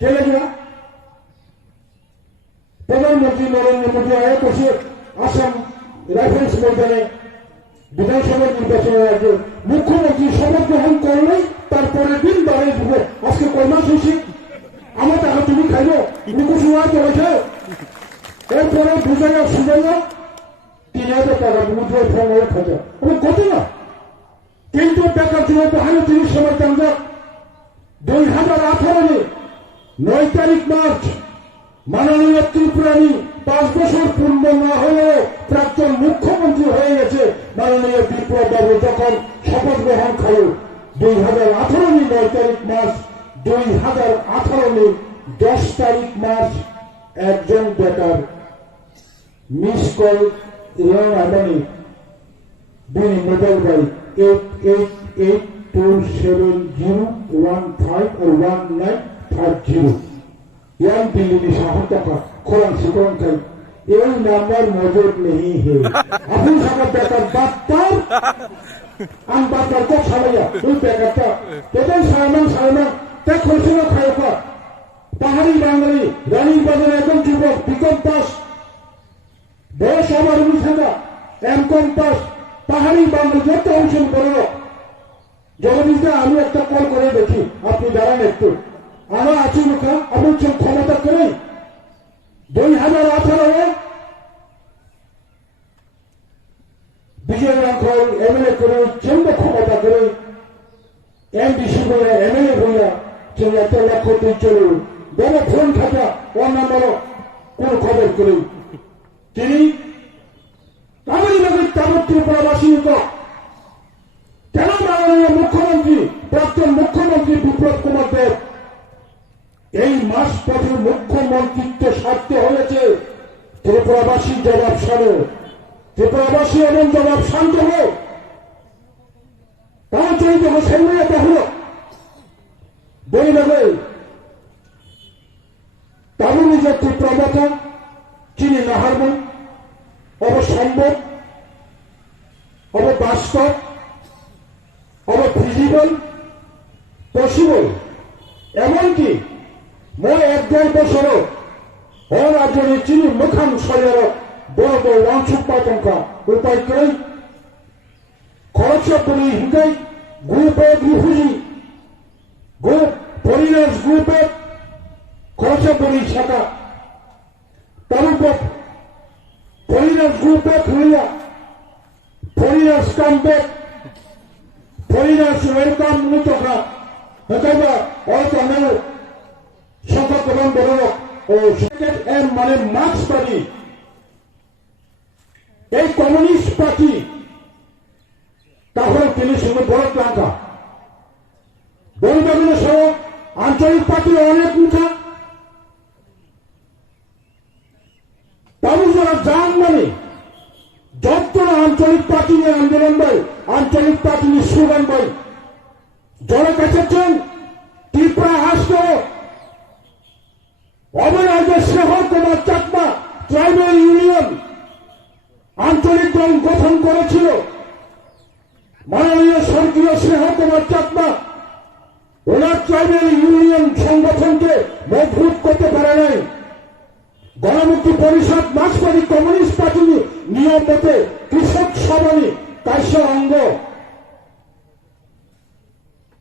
কেলে কিনা প্রধানমন্ত্রী নরেন্দ্র মোদী আয়োগ বসে আসাম রাইফেলস ময়দানে বিধানসভা নির্বাচনের আগে মুখ্যমন্ত্রী শপথ গ্রহণ করলেই তারপরের দিন দাঁড়িয়ে দিবে আজকে কয় মাস হয়েছে আমার টাকা তুমি খাইব মুখোশ চলেছে এরপরে বুঝাইয়া সুজাইয়া ৩,০০০ টাকা মুদ্রায় ফোন খাজা আমি কত না কিন্তু বেকার যুবক বাহান্ন ৩০ সময় কেন্দ্র 2018 9 তারিখ মার্চ মাননীয় ত্রিপুরানি 5 বছর পূর্ণ না হলেও প্রাক্তন মুখ্যমন্ত্রী হয়ে গেছে মাননীয় বিপ্লব বাবু যখন শপথ গ্রহণ খাল 2018 9 তারিখ মার্চ 2018 10 তারিখ মার্চ একজন বেকার মিস কল ইরান আদানি দুই মোবাইল বাই 88827015 यान दिल्ली में शाहता का खुरान सिकोन का ये नंबर मौजूद नहीं है अभी साका बेकार बातर आम बातर को छाड़िया वो बेकार था केवल सालमान तक खुशी ना खाए का पहाड़ी बांगली रानी बाजार एकदम जुबक बिकम पास बस हमारे मिलता एमकॉम पास पहाड़ी बांगली जो तो हम सुन करो जगदीश आलू एक तक कॉल करे देखी अपनी दारान एक तो আমরা আছি মুখা আমি ক্ষমতা করে 2018 বিজয়নগর এমএলএ করে কেন্দ্র ক্ষমতা করে এমডিসি করে এমএলএ হইয়া কেউ 1 লক্ষ তুই চলো বড় ফোন খাতা ওর নাম্বার কোন খবর করে তিনি কামারীনগর তাবৎ ত্রিপুরাবাসী কেন মাননীয় মুখ্যমন্ত্রী প্রাক্তন মুখ্যমন্ত্রী বিপ্লব কুমার দেব এই মাস পথে মুখ্যমন্ত্রিত্ব সারতে হয়েছে ত্রিপুরাবাসী জবাব সারে ত্রিপুরাবাসী এবং জবাব শান্ত হোক তাও চলিত সামনে হল বই নেবে তারও নিজের ত্রিপুরাবাতা চিনি না হারবেন অবসম্ভব অববাস্তব অবফিজিবল পসিবল এমনকি মই 1-2 বছর হর রাজ্যের চিনি মুখান শরীর বড় বড় ওয়াংশুক পাতঙ্কা উপায় করে খরচ করি হিঙ্গাই গ্রুপে রিফিউজি গ্রুপ ফরিনার্স গ্রুপে খরচ করি শাখা তার উপর ফরিনার্স গ্রুপে খুলিয়া ফরিনার্স কামব্যাক ফরিনার্স ওয়েলকাম মুতকা হেকাবা অর্থমেল সংখ্যা প্রদান বড় ও এম মানে মার্ক্সবাদী এই কমিউনিস্ট পার্টি তাহলে তিনি সঙ্গে বড় লঙ্কা বড় সহ আঞ্চলিক পার্টি অনেক মুখা তারও যারা যান মানে যতটা আঞ্চলিক পার্টি নিয়ে আন্দোলন ভাই আঞ্চলিক পার্টি নিয়ে স্লোগান ভাই যারা কাছেছেন ত্রিপুরা হাসতো অবরাজ্য স্নেহ কুমার চাকমা ট্রাইবাল ইউনিয়ন আঞ্চলিক দল গঠন করেছিল মাননীয় স্বর্গীয় স্নেহ কুমার চাকমা ওনার ট্রাইবাল ইউনিয়ন সংগঠনকে মজবুত করতে পারে নাই গণমুক্তি পরিষদ মার্ক্সবাদী কমিউনিস্ট পার্টি নিয়ম মতে কৃষক সভানী কাশ্য অঙ্গ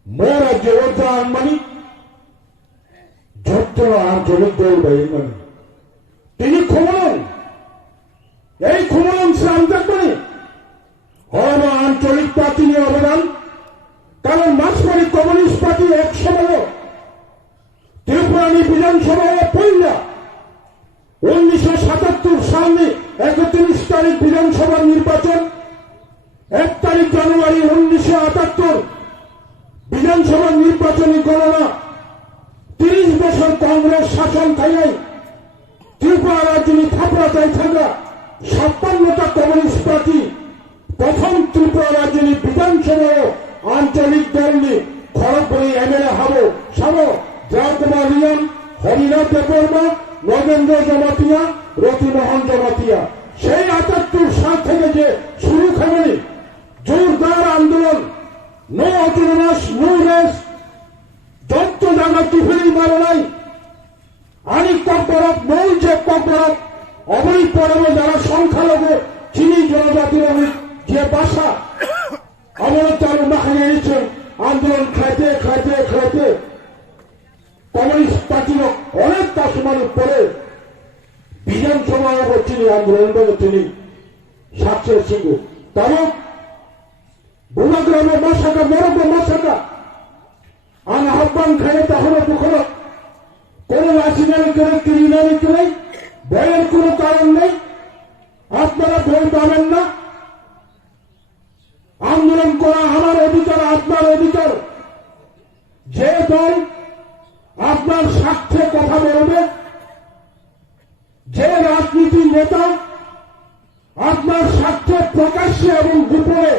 মোরা জেওয়া আনমানি যত্ন আঞ্চলিক দল বাইমানি তিনি ক্ষমন এই ক্ষমন শ্রাম দেখবেন হর আঞ্চলিক পার্টি নিয়ে অবদান কারণ মার্ক্সবাদী কমিউনিস্ট পার্টি এক সময় ত্রিপুরানি বিধানসভা পড়লা 1977 সালে 31 তারিখ বিধানসভা নির্বাচন 1 তারিখ জানুয়ারি 1978 বিধানসভা নির্বাচনী গণনা 30 বছর কংগ্রেস শাসন খাইয়াই ত্রিপুরা রাজধানী থাপড়াতেই থাকা 56টা কমিউনিস্ট পার্টি প্রথম ত্রিপুরা রাজধানী বিধানসভা আঞ্চলিক দল নিয়ে খড়গপুরে এমএলএ হব সব জয়কুমার রিয়ান হরিনাথ দেববর্মা নগেন্দ্র জমাতিয়া রতিমোহন জমাতিয়া সেই 78 সাল থেকে যে শুরু খাবেনি জোরদার আন্দোলন নো অটোনমাস নো রেস যত জায়গা টিফিনি মারে নাই আনি ককবরক মূল যে ককবরক অবৈধ পরমে যারা সংখ্যালঘু চিনি জনজাতির যে বাসা আমরা চালু মাখানে এনেছেন আন্দোলন খাইতে খাইতে খাইতে কমিউনিস্ট পার্টির অনেক কাস্টমারের পরে বিধানসভা চিনি আন্দোলন করে চিনি সাক্ষের সিংহ তেমন বুমা গ্রামের মাসাকা মরক মাসাকা আন আহ্বান খাইলে তাহলে কখনো কোন রাশিনারি করে ক্রিমিনালি করে ভয়ের কোনো কারণ নেই আপনারা ভয় পাবেন না আন্দোলন করা আমার অধিকার আপনার অধিকার যে দল আপনার স্বার্থে কথা বলবে যে রাজনীতি নেতা আপনার স্বার্থে প্রকাশ্যে এবং গোপনে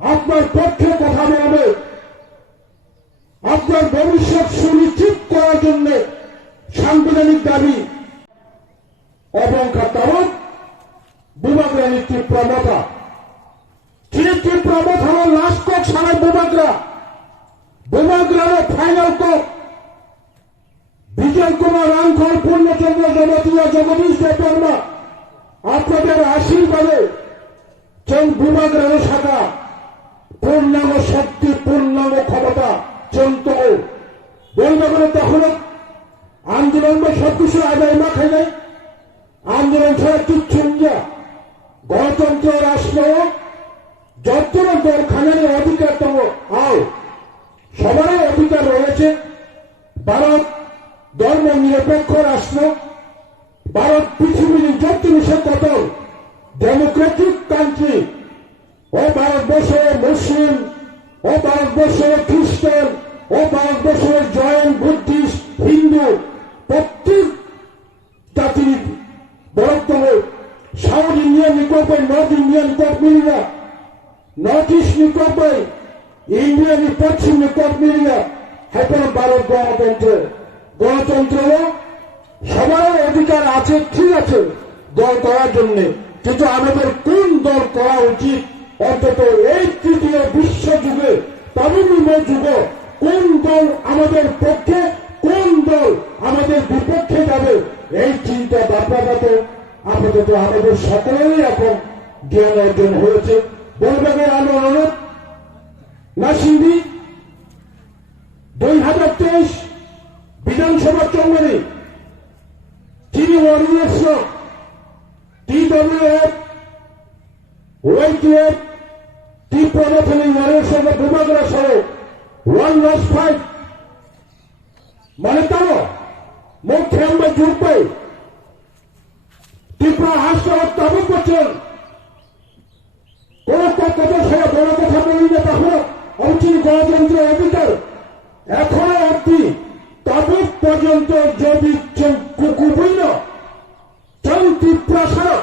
আপনার পক্ষে কথা বলবে আপনার ভবিষ্যৎ সুনিশ্চিত করার জন্য সাংবিধানিক দাবি অবঙ্কা তেমন বিভাগের তীব্রমতা তীব্রমত হল লাস্ট কক সারা বিভাগরা ফাইনাল কক বিজয় কুমার রাঙ্কল পূর্ণচন্দ্র জগতিয়া জগদীশ দেববর্মা আপনাদের আশীর্বাদে বিভাগের শাখা পূর্ণাঙ্গ শক্তি পূর্ণাঙ্গ ক্ষমতা চন্ত বলবে বলে তখন আন্দোলন বা সবকিছু আদায় না খাই নাই আন্দোলন ছাড়া কিচ্ছু না গণতন্ত্র রাষ্ট্র যত দল খানার অধিকার তম আও সবারই অধিকার রয়েছে ভারত ধর্ম নিরপেক্ষ রাষ্ট্র ভারত পৃথিবীর যত কত ডেমোক্রেটিক কান্ট্রি ও ভারতবর্ষের মুসলিম ও ভারতবর্ষের খ্রিস্টান ও ভারতবর্ষের জৈন বুদ্ধিস্ট হিন্দু প্রত্যেক জাতির বরত্তম south Indian Nicobar north Indian নিকোব মিলিয়া নর্থ ইস্ট নিকোবর ইন্ডিয়ান পশ্চিম নিকোব মিলিয়া এখন ভারত গণতন্ত্র সবার অধিকার আছে ঠিক আছে দল করার জন্য কিন্তু আমাদের কোন দল করা উচিত অন্তত এই তৃতীয় বিশ্বযুগে তরুণ যুগ কোন দল আমাদের পক্ষে কোন দল আমাদের বিপক্ষে যাবে এই চিন্তা বাপ্রাগত আপাতত আমাদের সকলেরই এখন জ্ঞান অর্জন হয়েছে বলবে আন্দোলন নাসিন্দি 2023 বিধানসভা চন্দ্রী চিনি ওয়ারিয়ার্স TWF YTF টি প্রমথনী ওয়ারিয়ার্স বিভাগরা সহ 105 মানে তার মুখ্য আমরা জুড়বে ত্রিপুরা হাসপাতাল তাবু করছেন কোন কথা সেটা বড় কথা বলি না তাহলে অঞ্চল গণতন্ত্রের অধিকার এখনো অব্দি তাবুক পর্যন্ত যদি কুকুবইন চন ত্রিপুরা সারা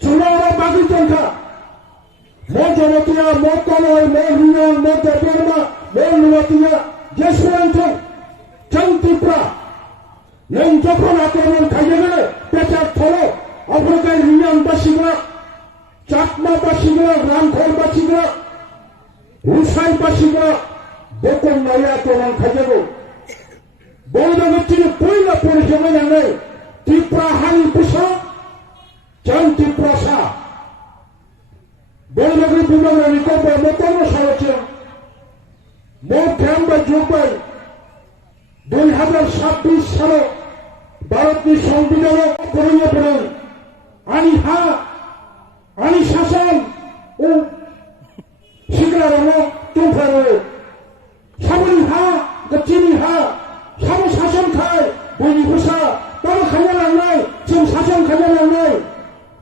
চুনাওয়া বাকি সংখ্যা মো জনতিয়া মো কলয় মো হিউন মো দেববর্মা মো লুয়াতিয়া জেসওয়ান্টন চন ত্রিপুরা নং যখন আক্রমণ খাইয়ে গেলে পেঁচার ফল আফ্রিকার ইউনিয়নবাসীরা চাকমাবাসীরা রামঘরবাসীরা রুসাইবাসীরা বেতন নয় আক্রমণ খাইয়ে গেল বৌদ্ধ পয়লা পরিচয় নেই ত্রিপুরা হানি বিষয় চান ত্রিপুরা সা বৌদ্ধ বিভাগের নিকট মতন সরছে মোট যোগবাই 2026 সালে ভারতীয় সংবিধান করিয়ে পড়েন আনি শাসন ও শিকার তুফার সাবরি চিনি সব শাসন খায় বই ভাষা তারা খাইয়া লাগাই जों শাসন খাইয়া লাগাই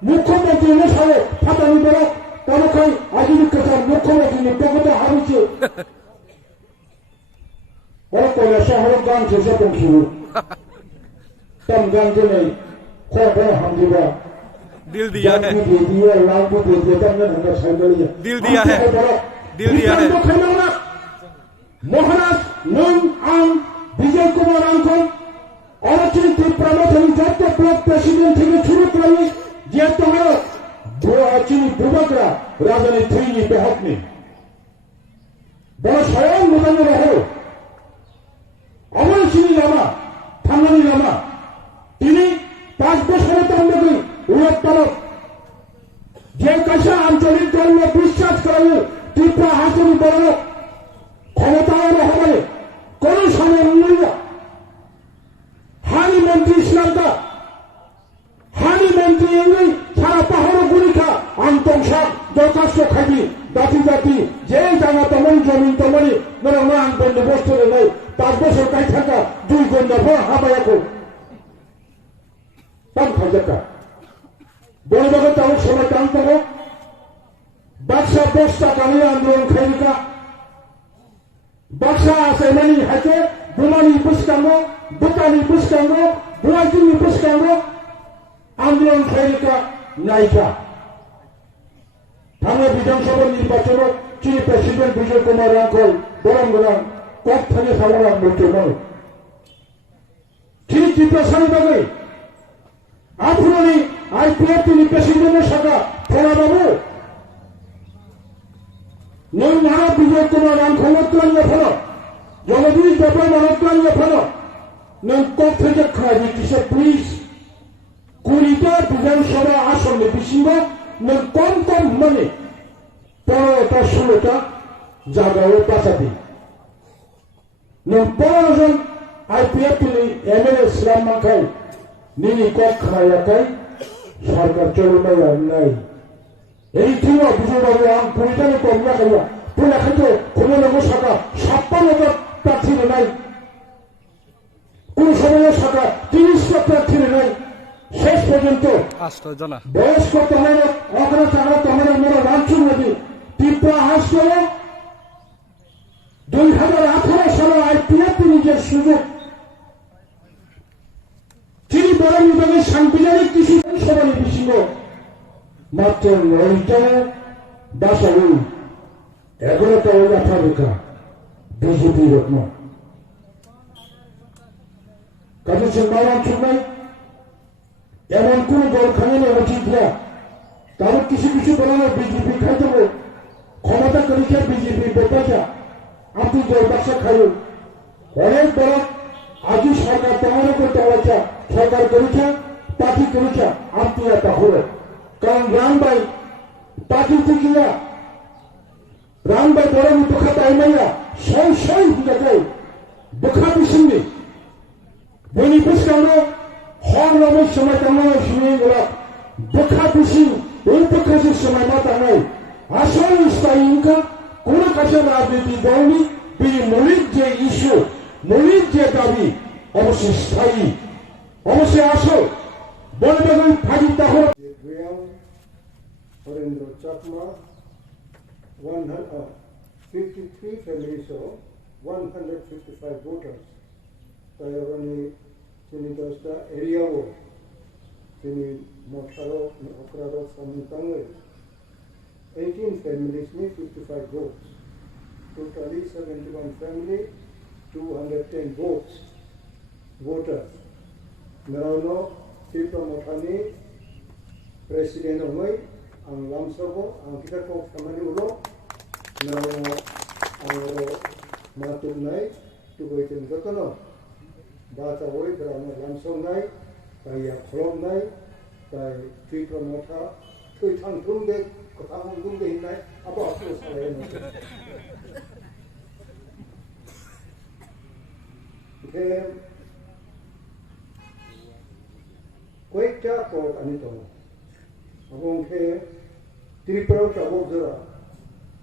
মুখ্যমন্ত্রী মশাই ফাটানি বড় তারা খাই আধুনিক কথা মুখ্যমন্ত্রী প্রগত হারিয়েছে और कोई शहर गांव से सब शुरू तम गांव के नहीं खोपे हम जीवा दिल दिया है लाल को दे दिया तमने हमने साइकिल लिया दिल दिया है महाराज नून आम विजय कुमार आंकन और चिंतित प्रमुख जब ब्लॉक प्रेसिडेंट থেকে শুরু করে যে তোমার চিনি বুবাকরা রাজনীতি থইনি বেহকনি বড় স্বয়ং মোটামুটি রহো আমার চিনি লামা বিশ্বাস করেন ত্রিপুরা হাসিনী বড় ক্ষমতায়ন হবে কোন সময় মূল্য হানি মন্ত্রী ইসলামটা হানি মন্ত্রী এমনি সারা পাহাড় গুলিখা আন্তম সব দরখাস্ত খাবি জাতি জাতি যে জায়গা তেমন জমিন তেমনই মানে ওনার আনবেন বছরে নেই 5 বছর কাজ থাকা 2 ঘন্টা পর হাবায়াকো পান খাজাকা বড় বড় তাও সময় টান পাবো বাক্সা 10 টাকা নিয়ে আন্দোলন খাইকা বাক্সা আছে মানি হাতে বুমানি পুষ্কাঙ্গো বুকানি পুষ্কাঙ্গো বুয়াজিনি পুষ্কাঙ্গো আন্দোলন খাইকা নাইকা থানা বিধানসভা নির্বাচন চিনি প্রেসিডেন্ট বিজয় কুমার রাঙ্কল বরং বরং কত থেকে সামনে বলতে নয় ঠিক কি প্রশ্ন দেবে আপনি আইপিএফ তিনি প্রেসিডেন্টের শাখা ফোনা বাবু নয় নানা বিজয় কুমার রাঙ্কল ফলো জগদীশ ব্যাপার মনোত্রাঙ্গ ফলো নয় কত থেকে খাবি কিসে পুলিশ 20টা বিধানসভা আসনে বিশিঙ্গ কম কম মানে 15টা 16টা জায়গায় বাঁচাবি 15 জন আইপিএফ এমএলএ ইসলাম মাখাই নিনি কক খায়াকাই সরকার চলবে নাই এই ঠিক বিজয়বাবু আম 20টা কম না খাইয়া পুরা খাইতে কোনো লোক শাখা 56টা প্রার্থী নাই কোন সময়ের শাখা 30টা প্রার্থী নাই শেষ পর্যন্ত বয়স্ক তোমার অগ্রা চাকরা তোমার মেরা রাঞ্চুর নদী ত্রিপুরা হাসপাতালে 2018 সালে আইপিএফ নিজের সুযোগ তিনি বড় বিভাগের সাংবিধানিক কৃষি সভায় বিশিষ্ট মাত্র 9টা বাসাবু 11টা ওই আফ্রিকা বিজেপি রত্ন কাজে সম্মান অঞ্চল নাই এমন কোন দল খানে উচিত না তার কিছু কিছু বলানো বিজেপি খাই দেবো ক্ষমতা করেছে বিজেপি বেপাচা আপনি দল বাসা খাইও অনেক বড় আজই সরকার তোমারও করতে হয়েছে সরকার করেছে পার্টি করেছে আপনি এটা হলো কারণ রামবাই পার্টি থেকে রামবাই বড় বোখা পাই মাইয়া সই জায়গায় বোখা বিসিনি বনি পুষ্কাঙ্গ হর নামের সময় তেমন শুনে গেল বোখা বিসি এই প্রকাশের সময় মাথা নাই আসল স্থায়ী ইনকা কোন কাছে রাজনীতি দলনি তিনি মৌলিক যে ইস্যু মৌলিক যে দাবি অবশ্যই স্থায়ী অবশ্যই আসল বলবেন ফাঁকি তাহলে Harendra Chakma, 53 families of 155 voters. Tayavani Sinidasta area wo Sini Motharo Okraro Samutangwe 18 families me 55 votes. Totally 71 family 210 votes voters. Narano Tipa Mothani President Omai ang lamsogo ang kita ko kamani ulo narano ang matunay tugoitin gotono bata hoy brano lamsong nay kaya kholom nay kay Tipa Motha thui thang thumde kothang dumde hinay abo apo sale no ke koikya ko anito এবং ত্রিপুরা জগৎজোড়া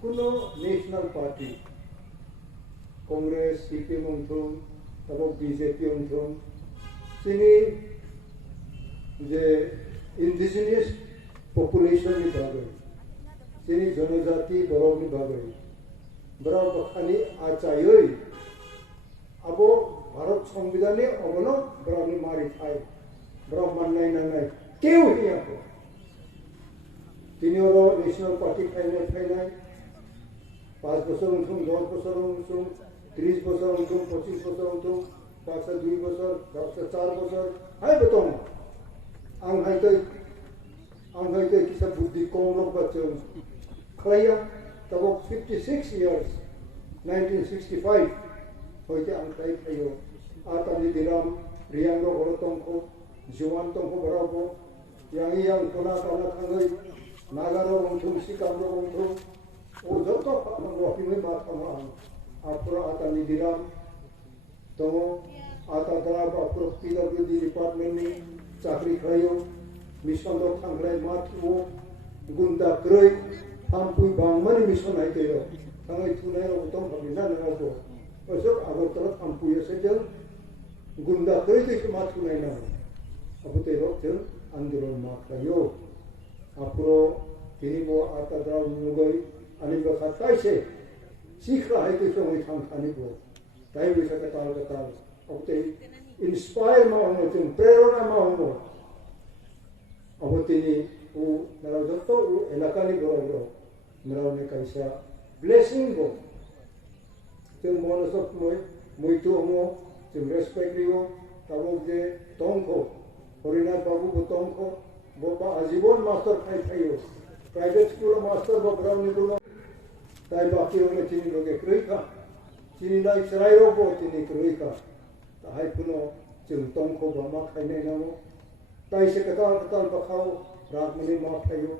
কোনো national party Congress CPM অন্থম তারপর BJP অন্থম তিনি যে indigenous population বিভাগে তিনি জনজাতি বড় বিভাগে বড় বখানি আচায়ই আবো ভারত সংবিধানে অবন বড় মারি খায় বড় মান্নাই নাঙ্গাই কেউ হিয়াকো তিনি হলো ন্যাশনাল পার্টি ফাইনাল 5 বছর উঠুন 10 বছর উঠুন 30 বছর উঠুন 25 বছর উঠুন 2 বছর 4 বছর হাই বেতন আং হাইতে কিসা বুদ্ধি কম লোক বাচ্চা খাইয়া তব 56 ইয়ার্স 1965 হইতে আং খাইও আতালি দিলাম রিয়াঙ্গ বড় তংখ জওয়ান তংখ বড়াবো yang konak anak kangai 나가로 공통, 시감로 공통, 오저도 wakimnya matama apura atani diram tomo atadara apura PWD department ni chakri khayo mission dok thangrai matwo gunda kroi hampui bangmani mission ai teyo thangai thunai ro tom bhamina na ko osok agartala hampui sejel gunda kroi te matthunai na abu teyo jel andolon mathayo apuro tini bo atadara mugai ani bakhatai se sikha hai ke song thang thani bo dai wi sa ka abte inspire ma ono tum prerona ma ono abte ni u nara jotto u elakani go nara ne kaisa blessing go tum mono sok moi tu mo tum respect rio tabo je tongko Horinath babu bo tongko boba ajibon master khai private school master bo brown ni ताई बाकी होंगे चीनी लोगे क्रोई का चीनी ना इस्राएल को चीनी क्रोई का ताई पुनो चिंतन को बामा खाने ना वो ताई से कताल बखाओ रात में माफ खायो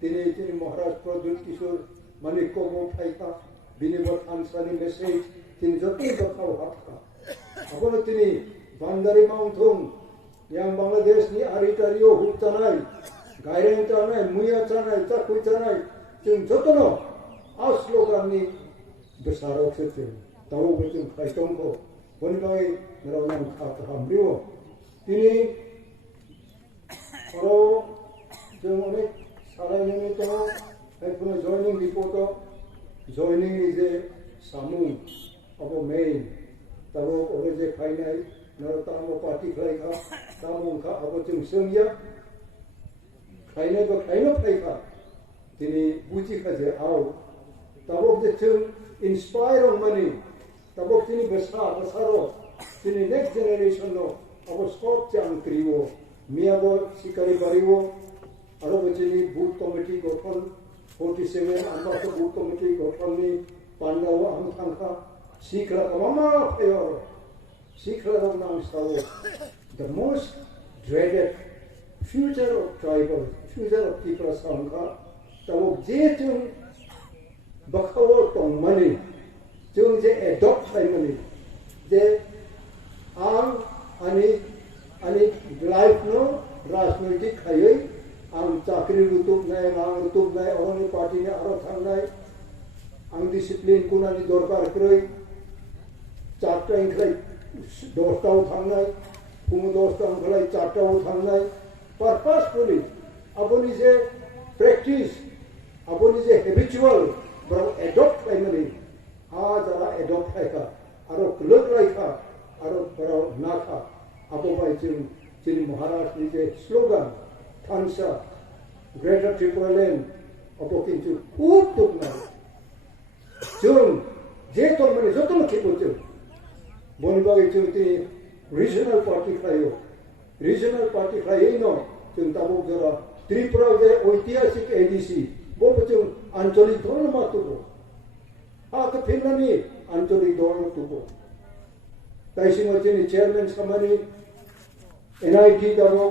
चीनी महाराष्ट्र प्रदूत किशोर मलिक को वो खाई का बिनिवत आंसनी मैसेज चीनी जल्दी बखाओ हाथ का अब वो चीनी Bandri माउंटों yang Bangladesh ni aritario hutanai gairen tanai muya tanai takui tanai jeng jotono slogan ni besar oksetin tahu betul kaitong ko bonibai merawang kata hamriwo ini kalau jemone sarai ini to punya joining dipoto joining is a samu abo main tahu orang je kainai narotamo party khai ka tamu ka abo jeng sengya kainai ba kaino khai ka tini buji ka je au tabok je chung inspire on money tabok tini besaro tini next generation no abo stop chang kriwo miago sikari bariwo aro bechini boot committee gothon 47 amba to boot committee gothon ni pandawa am thangka sikra mama peor sikra ro nam sawo the most dreaded future of tribal future of people sangka tabok je chung bakhawo tong mani chung je adopt khai mani je ang ani life no rajnaitik khayoi ang chakri rutuk nai rang rutuk nai oni party ne aro thang nai ang discipline kunani dorkar kroi charta inglai dostau thang nai pung dostau khlai charta thang nai purposefully aboni je practice aboni je habitual bro adopt family jara adopt ka aro klok ka aro bro nakha abo bai chini Maharashtra ni je slogan thansa greater triple lane abo kinchu up tuk na chung je tol mane jotol khibo chung boni bagi chung ti regional party khayo no chung tabo jara Tripura je ঐতিহাসিক ADC बोबचुं आंचलिक धोरण मातुबो आक फिरनानि आंचलिक धोरण तुबो ताइसिंगचेनि chairman समानि NIT दाबो